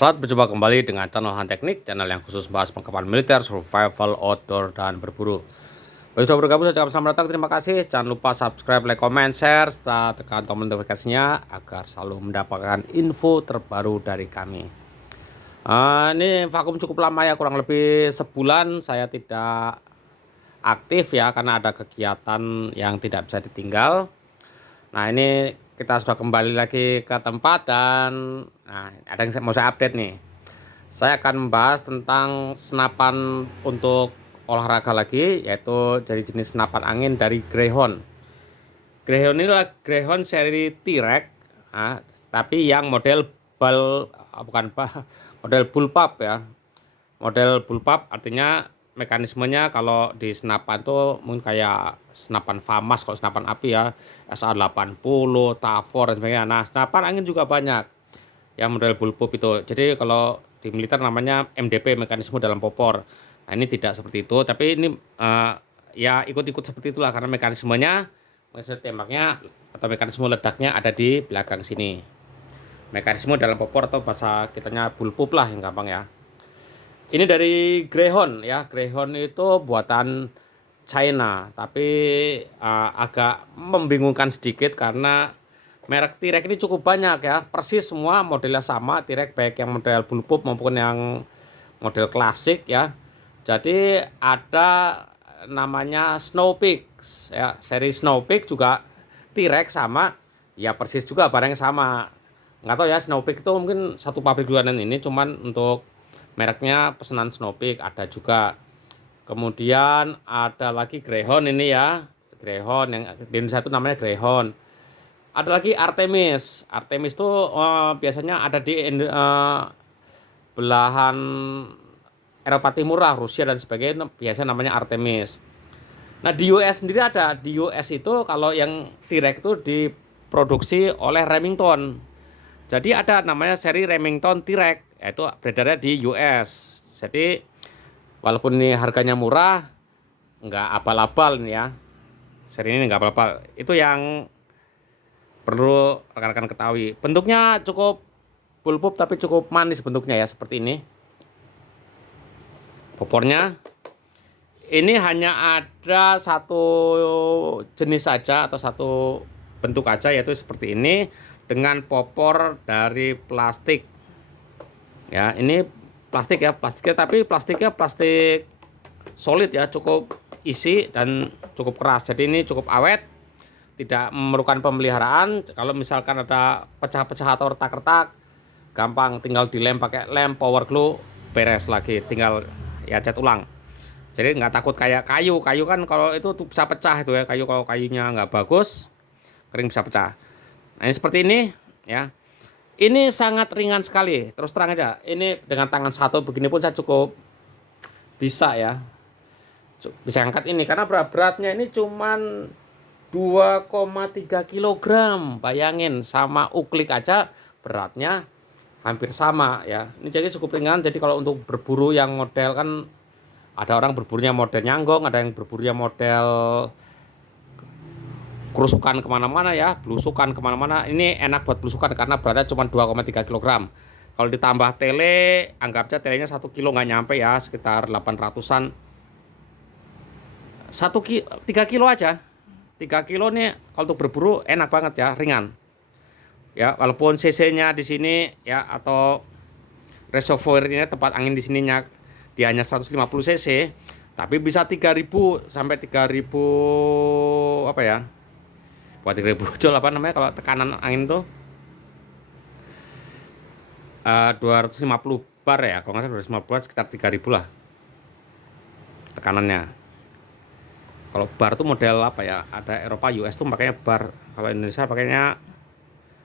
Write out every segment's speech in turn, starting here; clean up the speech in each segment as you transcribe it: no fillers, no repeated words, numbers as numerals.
Selamat berjumpa kembali dengan channel Han Teknik, channel yang khusus bahas perlengkapan militer, survival, outdoor, dan berburu. Bagi sudah bergabung, saya ucapkan selamat datang, terima kasih. Jangan lupa subscribe, like, comment, share, serta tekan tombol notifikasinya agar selalu mendapatkan info terbaru dari kami. Ini vakum cukup lama ya, kurang lebih sebulan saya tidak aktif ya, karena ada kegiatan yang tidak bisa ditinggal. Nah, ini kita sudah kembali lagi ke tempat dan ada yang mau saya update nih. Saya akan membahas tentang senapan untuk olahraga lagi, yaitu dari jenis senapan angin dari Greyhound. Greyhound ini adalah Greyhound seri T-Rex, tapi yang model model bullpup ya. Model bullpup artinya mekanismenya kalau di senapan tuh mungkin kayak senapan FAMAS, kalau senapan api ya SA80, Tavor dan sebagainya. Nah, senapan angin juga banyak yang model bullpup itu. Jadi kalau di militer namanya MDP, mekanisme dalam popor. Nah, ini tidak seperti itu, tapi ini ya ikut-ikut seperti itulah karena mekanismenya tembaknya atau mekanisme ledaknya ada di belakang sini. Mekanisme dalam popor atau bahasa kitanya bullpup lah yang gampang ya. Ini dari Greyhound ya. Greyhound itu buatan China, tapi agak membingungkan sedikit karena merek T-Rex ini cukup banyak ya. Persis semua modelnya sama, T-Rex baik yang model bullpup maupun yang model klasik ya. Jadi ada namanya Snow Peak ya, seri Snow Peak juga T-Rex sama, ya persis juga barangnya sama. Nggak tahu ya, Snow Peak itu mungkin satu pabrik duluan ini, cuman untuk mereknya pesanan Snow Peak ada juga. Kemudian ada lagi Greyhound ini ya, Greyhound yang di Indonesia itu namanya Greyhound. Ada lagi Artemis. Artemis itu biasanya ada di belahan Eropa Timur lah, Rusia dan sebagainya, biasanya namanya Artemis. Nah, di US sendiri ada. Di US itu kalau yang T-Rex itu diproduksi oleh Remington. Jadi ada namanya seri Remington T-Rex, yaitu beredarnya di US. Jadi walaupun ini harganya murah, nggak abal-abal nih ya. Seri ini nggak abal-abal. Itu yang perlu rekan-rekan ketahui. Bentuknya cukup bullpup tapi cukup manis bentuknya ya, seperti ini. Popornya ini hanya ada satu jenis saja atau satu bentuk aja, yaitu seperti ini dengan popor dari plastik. Ya, ini plastik ya, tapi plastiknya plastik solid ya, cukup isi dan cukup keras. Jadi ini cukup awet, tidak memerlukan pemeliharaan. Kalau misalkan ada pecah-pecah atau retak-retak, gampang tinggal dilem pakai lem power glue, beres lagi, tinggal ya cat ulang. Jadi nggak takut kayak kayu kan kalau itu tuh bisa pecah itu ya, kalau kayunya nggak bagus kering bisa pecah. Nah, ini seperti ini ya. Ini sangat ringan sekali, terus terang aja. Ini dengan tangan satu begini pun saya cukup bisa ya, bisa angkat ini karena beratnya ini cuman 2,3 kilogram. Bayangin, sama uklik aja beratnya hampir sama ya. Ini jadi cukup ringan. Jadi kalau untuk berburu yang model, kan ada orang berburunya model nyanggong, ada yang berburunya model kerusukan kemana-mana ya, belusukan kemana-mana. Ini enak buat belusukan karena beratnya cuma 2,3 kilogram. Kalau ditambah tele, anggap aja telenya 1 kilo nggak nyampe ya, sekitar 800-an. 3 kilo aja. 3 kilo nih kalau untuk berburu enak banget ya, ringan. Ya, walaupun cc-nya di sini ya atau reservoirnya tempat angin di sininya dia hanya 150 cc, tapi bisa 3000 sampai 3000 apa ya? Buat 3000 joule apa namanya kalau tekanan angin tuh 250 bar ya, kalau nggak salah 250 bar, sekitar 3000 lah tekanannya. Kalau bar tuh model apa ya, ada Eropa, US tuh pakainya bar. Kalau Indonesia pakainya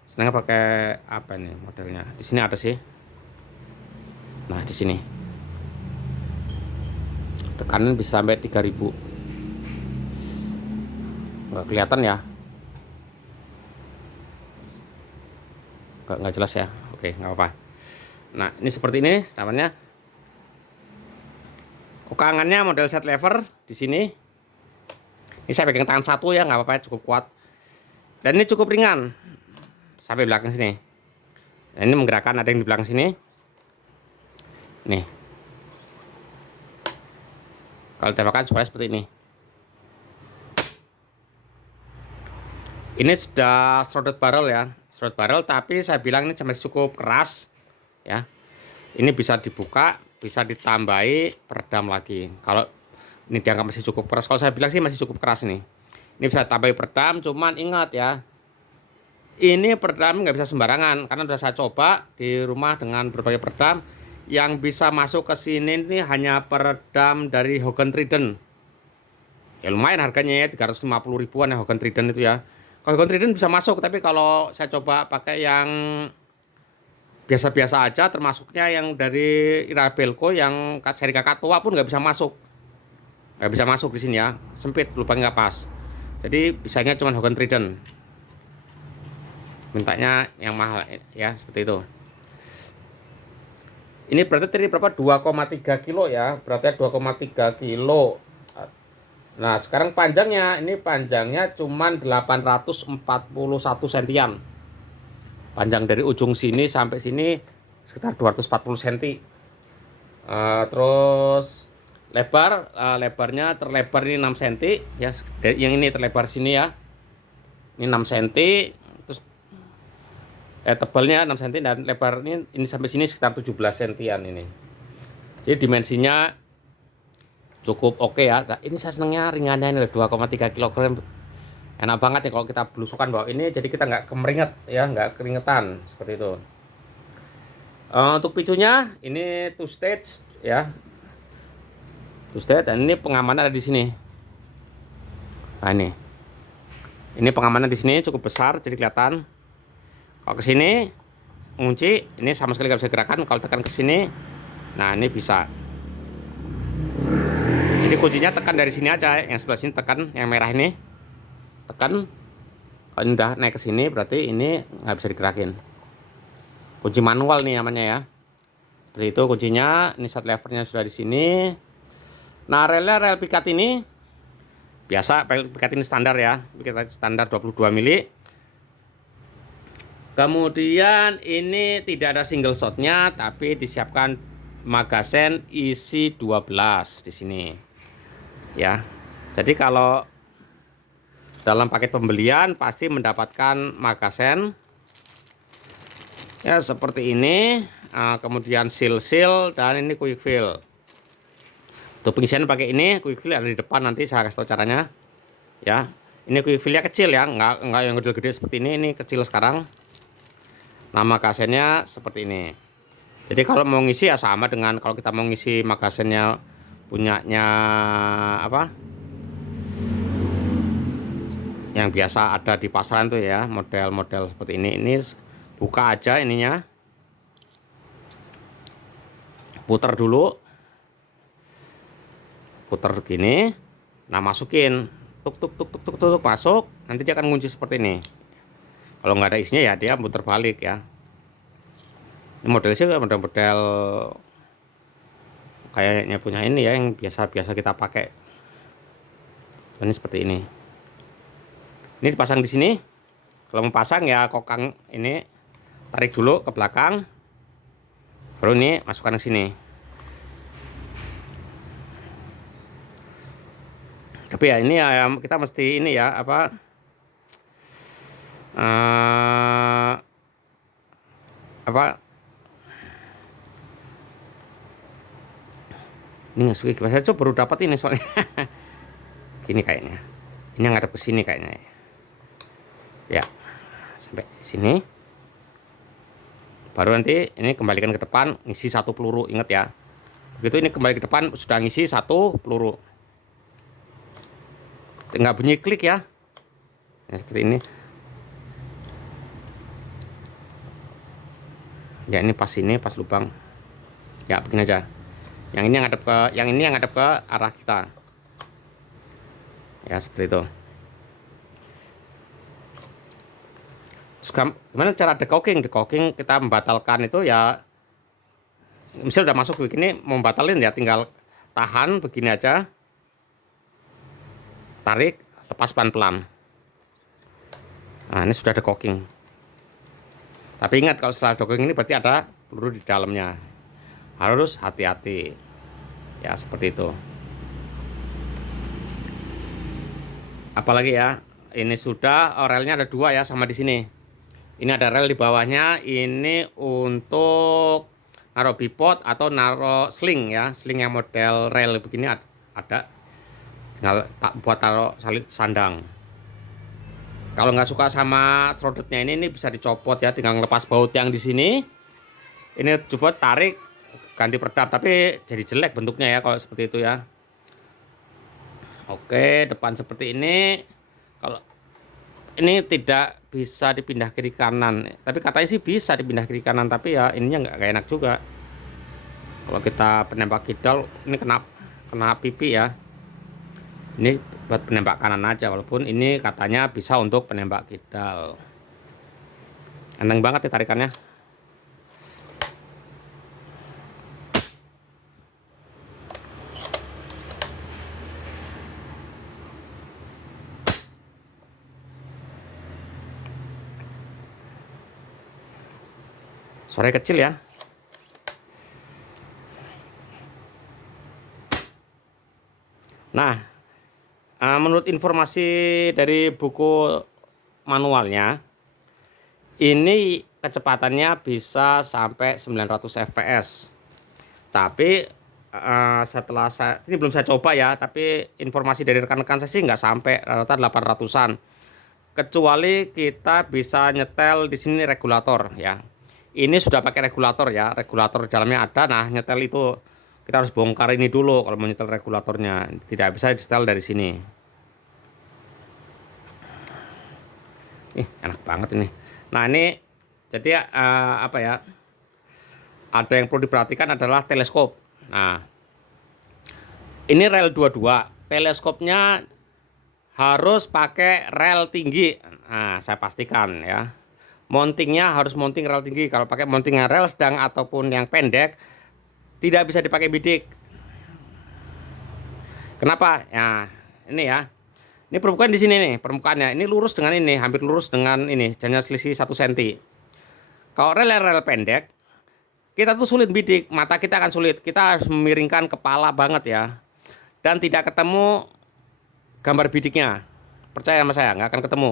senangnya pakai apa nih modelnya. Di sini ada sih. Nah, di sini tekanan bisa sampai 3000. Nggak kelihatan ya, nggak jelas ya. Oke, nggak apa-apa. Nah, ini seperti ini namanya. Kokangannya model set lever di sini. Ini saya pegang tangan satu ya, nggak apa-apa, cukup kuat. Dan ini cukup ringan sampai belakang sini. Nah, ini menggerakkan, ada yang di belakang sini. Nih, kalau ditembakkan suaranya seperti ini. Ini sudah shrouded barrel ya, shrouded barrel, tapi saya bilang ini masih cukup keras ya. Ini bisa dibuka, bisa ditambahi peredam lagi. Kalau ini dianggap masih cukup keras, kalau saya bilang sih masih cukup keras nih. Ini bisa tambahi peredam, cuman ingat ya, ini peredam nggak bisa sembarangan, karena sudah saya coba di rumah dengan berbagai peredam. Yang bisa masuk ke sini ini hanya peredam dari Hogan Trident. Ya lumayan harganya ya, 350 ribuan ya Hogan Trident itu ya. Kalau Hogan Trident bisa masuk, tapi kalau saya coba pakai yang biasa-biasa aja, termasuknya yang dari Irabelco yang seri kakak tua pun nggak bisa masuk. Nggak bisa masuk di sini ya, sempit, lubangnya nggak pas. Jadi bisanya cuma Hogan Trident. Mintanya yang mahal ya, seperti itu. Ini berarti tadi berapa? 2,3 kilo ya, berarti 2,3 kilo. Nah sekarang panjangnya, ini panjangnya cuman 841 sentian. Panjang dari ujung sini sampai sini sekitar 240 cm. Terus lebarnya terlebar ini 6 cm ya, yang ini terlebar sini ya. Ini 6 cm, terus tebalnya 6 cm dan lebar ini sampai sini sekitar 17 cm ini. Jadi dimensinya cukup oke ya. Nah, ini saya senangnya ringannya ini 2,3 kg. Enak banget ya kalau kita belusukan bawa ini, jadi kita nggak kemeringet ya, nggak keringetan seperti itu. Untuk picunya ini two stage ya, two stage, dan ini pengamannya ada di sini. Nah ini pengamannya di sini cukup besar, jadi kelihatan. Kalau ke sini ngunci, ini sama sekali nggak bisa gerakan. Kalau tekan ke sini, nah ini bisa. Jadi kuncinya tekan dari sini aja, yang sebelah sini tekan, yang merah ini tekan. Kalau ini udah naik ke sini berarti ini nggak bisa digerakin. Kunci manual nih namanya ya. Seperti itu kuncinya. Ini shot levernya sudah di sini. Nah rel pikat ini biasa, pikat ini standar ya, pikat standar 22 mili. Kemudian ini tidak ada single shotnya, tapi disiapkan magazen isi 12 di sini. Ya, jadi kalau dalam paket pembelian pasti mendapatkan magazen ya seperti ini. Kemudian seal dan ini quick fill. Untuk pengisian pakai ini, quick fill ada di depan, nanti saya kasih tahu caranya. Ya, ini quick fillnya kecil ya, nggak yang gede-gede seperti ini kecil sekarang. Nah magazennya seperti ini. Jadi kalau mau ngisi ya sama dengan kalau kita mau ngisi magazennya punyanya apa, yang biasa ada di pasaran tuh ya, model-model seperti ini. Ini buka aja ininya, puter dulu, puter gini, nah masukin, tuk masuk, nanti dia akan ngunci seperti ini. Kalau nggak ada isinya ya dia muter balik ya. Ini modelnya sih model-model kayaknya punya ini ya, yang biasa-biasa kita pakai. Ini seperti ini. Ini dipasang di sini. Kalau mau pasang ya kokang ini tarik dulu ke belakang. Baru ini masukkan ke sini. Tapi ya ini ya kita mesti ini ya apa? Ini nggak suka, saya coba baru dapat ini soalnya. Gini kayaknya, ini yang ngadep ke sini kayaknya ya, sampai sini baru nanti ini kembalikan ke depan, ngisi satu peluru, ingat ya. Begitu ini kembali ke depan sudah ngisi satu peluru, nggak bunyi klik ya, seperti ini ya. Ini pas ini pas lubang ya, begini aja. Yang ini yang ngadep ke arah kita ya, seperti itu. Gimana cara decocking? Decocking kita membatalkan itu ya, misalnya udah masuk begini, mau batalin ya tinggal tahan begini aja, tarik, lepas pelan-pelan. Nah ini sudah decocking. Tapi ingat kalau setelah decocking ini berarti ada peluru di dalamnya. harus hati-hati ya, seperti itu. Apalagi ya, ini sudah relnya ada dua ya, sama di sini. Ini ada rel di bawahnya, ini untuk naruh bipod atau naruh sling ya, sling yang model rel begini ada, tinggal buat taruh salit sandang. Kalau nggak suka sama srodetnya ini bisa dicopot ya, tinggal ngelepas baut yang di sini. Ini coba tarik, ganti peredam, tapi jadi jelek bentuknya ya kalau seperti itu ya. Oke, depan seperti ini. Kalau ini tidak bisa dipindah kiri kanan, tapi katanya sih bisa dipindah kiri kanan, tapi ya ininya nggak enak juga. Kalau kita penembak kidal, ini kena pipi ya. Ini buat penembak kanan aja, walaupun ini katanya bisa untuk penembak kidal. Enteng banget ya tarikannya. Suara kecil ya. Nah, menurut informasi dari buku manualnya, ini kecepatannya bisa sampai 900 fps. Tapi setelah ini belum saya coba ya, tapi informasi dari rekan-rekan saya sih nggak sampai, rata-rata 800-an. Kecuali kita bisa nyetel di sini regulator ya. Ini sudah pakai regulator ya, regulator di dalamnya ada. Nah, nyetel itu kita harus bongkar ini dulu kalau mau nyetel regulatornya. Tidak bisa di-setel dari sini. Enak banget ini. Nah, ini jadi apa ya? Ada yang perlu diperhatikan adalah teleskop. Nah, ini rel 22. Teleskopnya harus pakai rel tinggi. Nah, saya pastikan ya. Mountingnya harus mounting rel tinggi. Kalau pakai mounting rel sedang ataupun yang pendek, tidak bisa dipakai bidik. Kenapa? Ya, ini ya. Ini permukaan di sini nih, permukaannya. Ini lurus dengan ini, hampir lurus dengan ini, hanya selisih 1 cm. Kalau rel pendek, kita tuh sulit bidik, mata kita akan sulit. Kita harus memiringkan kepala banget ya. Dan tidak ketemu gambar bidiknya. Percaya sama saya, nggak akan ketemu.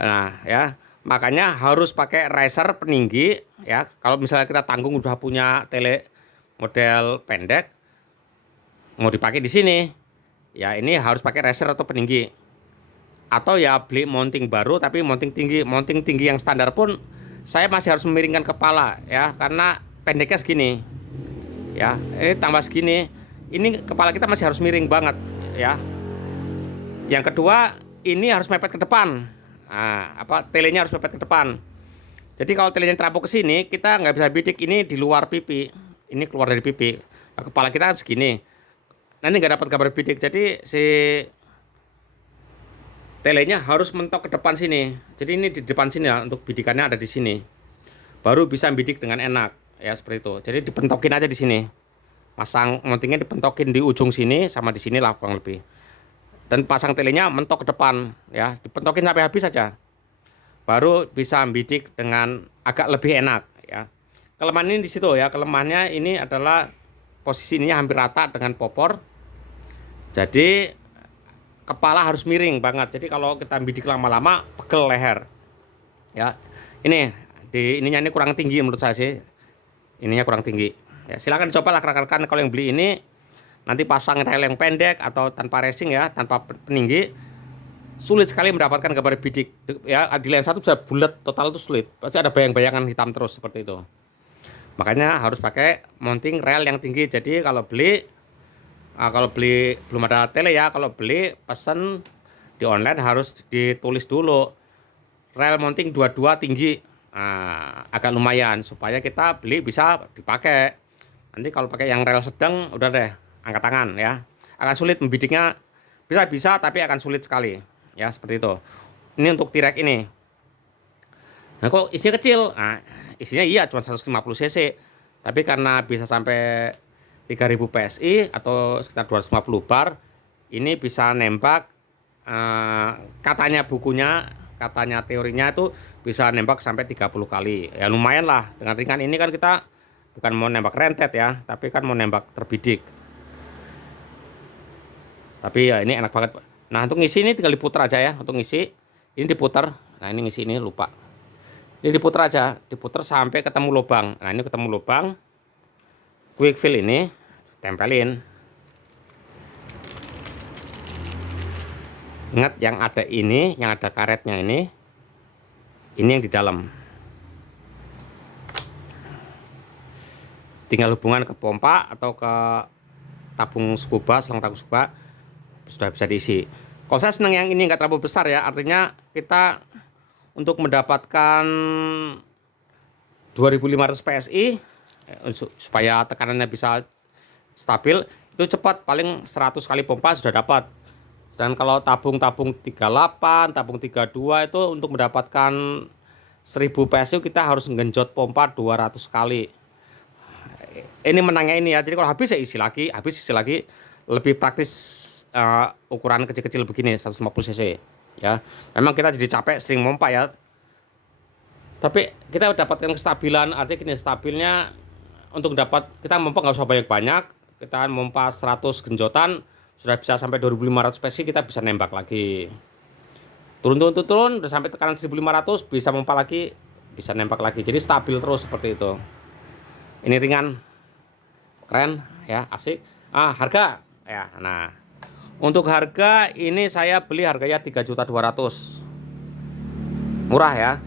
Nah, ya. Makanya harus pakai riser peninggi ya. Kalau misalnya kita tanggung udah punya tele model pendek, mau dipakai di sini, ya ini harus pakai riser atau peninggi. Atau ya beli mounting baru tapi mounting tinggi. Mounting tinggi yang standar pun saya masih harus memiringkan kepala ya, karena pendeknya segini. Ya, ini tambah segini. Ini kepala kita masih harus miring banget ya. Yang kedua, ini harus mepet ke depan. Nah, telenya harus mepet ke depan. Jadi kalau telenya terampuk ke sini, kita nggak bisa bidik, ini di luar pipi. Ini keluar dari pipi. Nah, kepala kita kan segini. Nanti nggak dapat gambar bidik. Jadi si telenya harus mentok ke depan sini. Jadi ini di depan sini ya, untuk bidikannya ada di sini. Baru bisa bidik dengan enak ya, seperti itu. Jadi dipentokin aja di sini. Pasang mountingnya dipentokin di ujung sini sama di sini lah kurang lebih. Dan pasang telenya mentok ke depan ya, dipentokin sampai habis saja, baru bisa bidik dengan agak lebih enak ya. Kelemahan ini di situ ya, kelemahannya ini adalah posisi ininya hampir rata dengan popor, jadi kepala harus miring banget. Jadi kalau kita bidik lama-lama pegel leher ya. Ininya ini kurang tinggi menurut saya sih, ininya kurang tinggi ya. Silakan dicoba lah rekan-rekan kalau yang beli ini. Nanti pasang rel yang pendek atau tanpa racing ya, tanpa peninggi, sulit sekali mendapatkan gambar bidik ya. Di lensa itu bisa bulat total, itu sulit, pasti ada bayang-bayangan hitam terus seperti itu. Makanya harus pakai mounting rel yang tinggi. Jadi kalau beli belum ada tele ya, kalau beli pesen di online harus ditulis dulu rel mounting 22 tinggi. Agak lumayan supaya kita beli bisa dipakai. Nanti kalau pakai yang rel sedang udah deh, angkat tangan ya, akan sulit membidiknya. Bisa tapi akan sulit sekali ya, seperti itu. Ini untuk T-Rex ini. Nah, kok isinya kecil? Nah, isinya iya cuma 150 cc, tapi karena bisa sampai 3000 psi atau sekitar 250 bar, ini bisa nembak, katanya bukunya, katanya teorinya itu bisa nembak sampai 30 kali. Ya lumayan lah, dengan ringan ini kan kita bukan mau nembak rentet ya, tapi kan mau nembak terbidik. Tapi ya ini enak banget. Nah, untuk ngisi ini tinggal diputar aja ya. Untuk ngisi ini diputar. Nah, ini ngisi ini lupa. Ini diputar aja, diputar sampai ketemu lubang. Nah, ini ketemu lubang. Quick fill ini tempelin. Ingat yang ada ini, yang ada karetnya ini yang di dalam. Tinggal hubungan ke pompa atau ke tabung scuba, selang tabung scuba sudah bisa diisi. Kalau saya senang yang ini nggak terlalu besar ya, artinya kita untuk mendapatkan 2500 PSI supaya tekanannya bisa stabil itu cepat, paling 100 kali pompa sudah dapat. Dan kalau tabung 38, tabung 32 itu untuk mendapatkan 1000 PSI kita harus menggenjot pompa 200 kali. Ini menangnya ini ya. Jadi kalau habis ya isi lagi, lebih praktis ukuran kecil-kecil begini 150 cc ya. Memang kita jadi capek sering pompa ya. Tapi kita dapatkan kestabilan, artinya gini, stabilnya untuk dapat kita pompa nggak usah banyak-banyak. Kita pompa 100 genjotan sudah bisa sampai 2500 PSI, kita bisa nembak lagi. Turun udah sampai tekanan 1500 bisa pompa lagi, bisa nembak lagi. Jadi stabil terus seperti itu. Ini ringan, keren ya, asik. Harga ya. Nah, untuk harga ini saya beli harganya 3.200.000. Murah ya.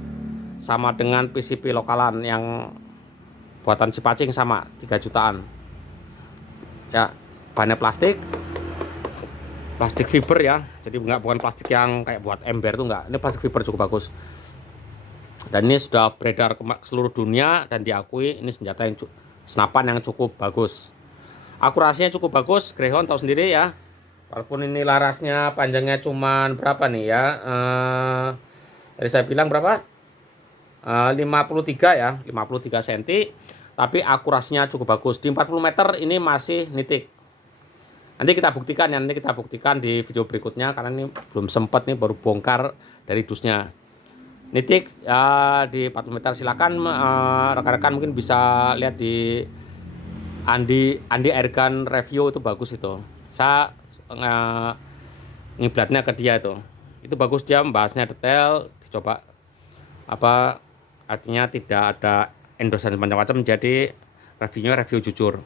Sama dengan PCP lokalan yang buatan Cipacing sama 3 jutaan. Ya, bahannya plastik fiber ya. Jadi bukan plastik yang kayak buat ember tuh enggak. Ini plastik fiber cukup bagus. Dan ini sudah beredar ke seluruh dunia dan diakui ini senjata yang senapan yang cukup bagus. Akurasinya cukup bagus, Greyhound tahu sendiri ya. Walaupun ini larasnya panjangnya cuman berapa nih ya? Tadi saya bilang berapa? 53 ya, 53 cm. Tapi akurasinya cukup bagus. Di 40 meter ini masih nitik. Nanti kita buktikan ya, nanti kita buktikan di video berikutnya karena ini belum sempat nih, baru bongkar dari dusnya. Nitik ya, di 40 meter silakan rekan-rekan mungkin bisa lihat di Andi Airgun review, itu bagus itu. Saya ngiblatnya ke dia itu bagus, dia membahasnya detail, dicoba apa artinya tidak ada endorse macam-macam, jadi reviewnya review jujur.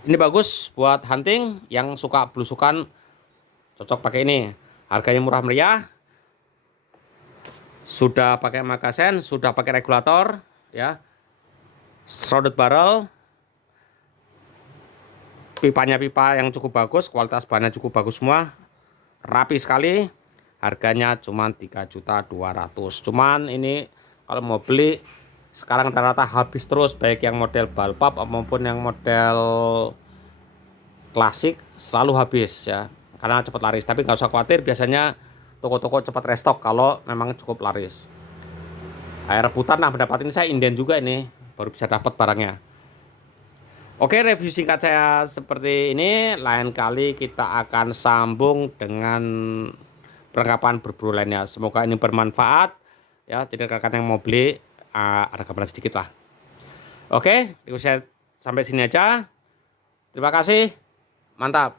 Ini bagus buat hunting yang suka belusukan, cocok pakai ini. Harganya murah meriah, sudah pakai magazen, sudah pakai regulator ya, shrouded barrel, pipanya pipa yang cukup bagus, kualitas bahannya cukup bagus semua, rapi sekali. Harganya cuma 3.200.000. Cuman ini kalau mau beli sekarang rata-rata habis terus, baik yang model balpap maupun yang model klasik selalu habis ya, karena cepat laris. Tapi nggak usah khawatir, biasanya toko-toko cepat restock kalau memang cukup laris. Rebutan lah mendapat ini, saya inden juga ini baru bisa dapat barangnya. Oke, review singkat saya seperti ini. Lain kali kita akan sambung dengan perlengkapan berburu lainnya. Semoga ini bermanfaat ya, jadi rekan-rekan yang mau beli ada gambaran sedikit lah. Oke, saya sampai sini aja. Terima kasih, mantap.